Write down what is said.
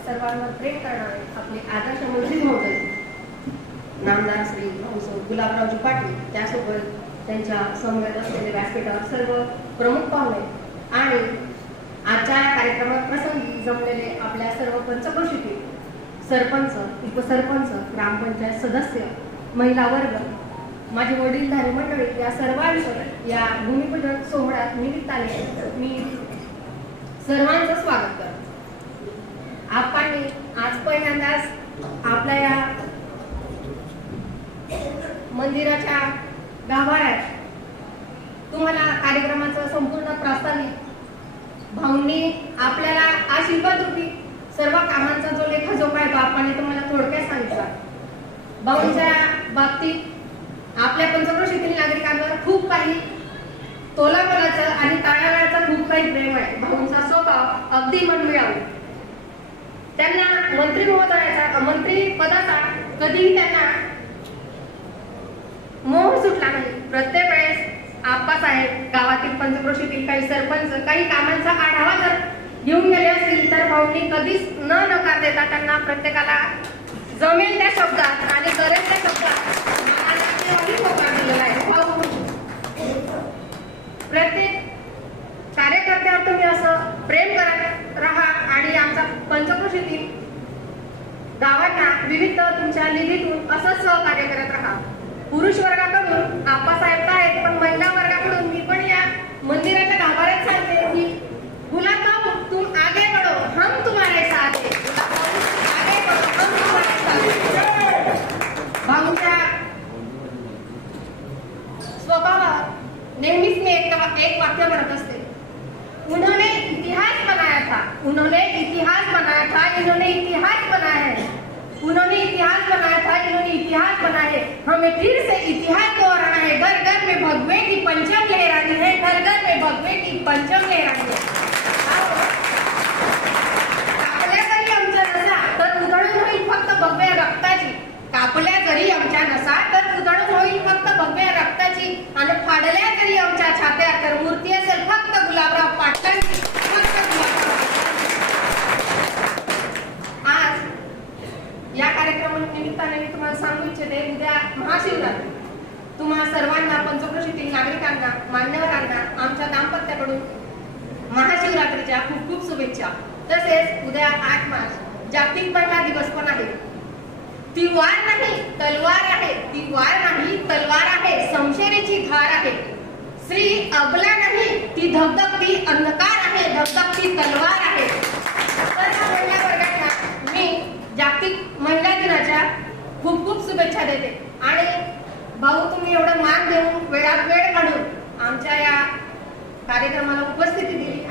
सर्वांवर प्रेम करणारे आपले आदर्श मंत्री महोदय नामदार श्री भाऊसाहेब गुलाबरावजी पाटील त्यासोबत त्यांच्या समवेत असलेले व्यासपीठावर सर्व प्रमुख पाहुणे आणि आजच्या या कार्यक्रमात प्रसंगी जमलेले आपल्या सर्व पंचक्रोशीतील सरपंच उपसरपंच ग्रामपंचायत सदस्य महिला वर्ग माझे वडीलधारी मंडळी या सर्वांचं या भूमिपूजन सोहळ्यात निमित्ताने मी सर्वांचं स्वागत करतो आपण आज पहिल्यांदाच आपल्या या मंदिराच्या गाभाऱ्यात तुम्हाला कार्यक्रमाचं संपूर्ण प्रास्ताविक भाऊंनी आपल्याला आशीर्वाद रूपी सर्व कामांचा जो लेखाजोखा आहे तो आपण तुम्हाला थोडक्यात सांगितला. भाऊंच्या बाबतीत आपल्या पंचक्रोशीतील नागरिकांवर खूप काही तोलामोलाचं आणि ताळावेळाचं खूप काही प्रेम आहे. भाऊंचा स्वभाव अगदी मनमिळावू त्यांना मंत्री महोदयाचा मंत्री पदाचा कधीही त्यांना सुटला नाही प्रत्येक वेळेस आप्पासाहेब गावातील पंचक्रोशीतील काही सरपंच काही कामांचा आढावा जर घेऊन गेले असतील तर भाऊंनी कधीच न नकार देता त्यांना प्रत्येकाला जमेल त्या शब्दात आणि गरज त्या शब्दात प्रत्येक कार्यकर्त्यावर तुम्ही असं प्रेम करत राहा आणि आमच्या पंचक्रोशीतील गावांना विविध तुमच्या निधीतून असं सहकार्य करत राहा. पुरुष वर्गाकडून आप्पासाहेब तर आहेत पण महिला वर्गाकडून मी पण या मंदिराच्या गाभाऱ्यात सांगते की गुलाब बाबू तुम आगे बढ़ो हम तुम्हारे साथ हैं गुलाब बाबू, आगे बढ़ो हम तुम्हारे साथ हैं भाऊंच्या स्वभावात नेहमीच मी एक एक वाक्य म्हणत असते. उन्होंने इतिहास बनाया था. उन्होंने इतिहास बनाया था इन्होंने इतिहास बनाया है. उन्होंने इतिहास बनाया था इन्होंने इतिहास बनाया है. हमें फिर से इतिहास दोहराना है. घर घर में भगवे की पंचम लहरानी है. घर घर में भगवे की पंचम या कार्यक्रमानिमित्ताने मी तुम्हाला सांगू इच्छिते उद्या महाशिवरात्री. तुम्हा सर्वांना पंचक्रोशीतील नागरिकांना मान्यवरांना आमच्या दाम्पत्याकडून महाशिवरात्रीच्या खूप खूप शुभेच्छा. तसेच उद्या आठ मार्च जागतिक महिला दिवस पण आहे. ती वार नाही तलवार आहे. ती वार नाही तलवार आहे. संशेरीची धार आहे. श्री अबला नाही ती धगधगती अंधकार आहे. धगधगती तलवार आहे सर्व महिला वर्गांना मी जागतिक महिला दिनाच्या खूप खूप शुभेच्छा देते आणि भाऊ तुम्ही एवढं मान देऊन वेळात वेळ काढून आमच्या या कार्यक्रमाला उपस्थिती दिली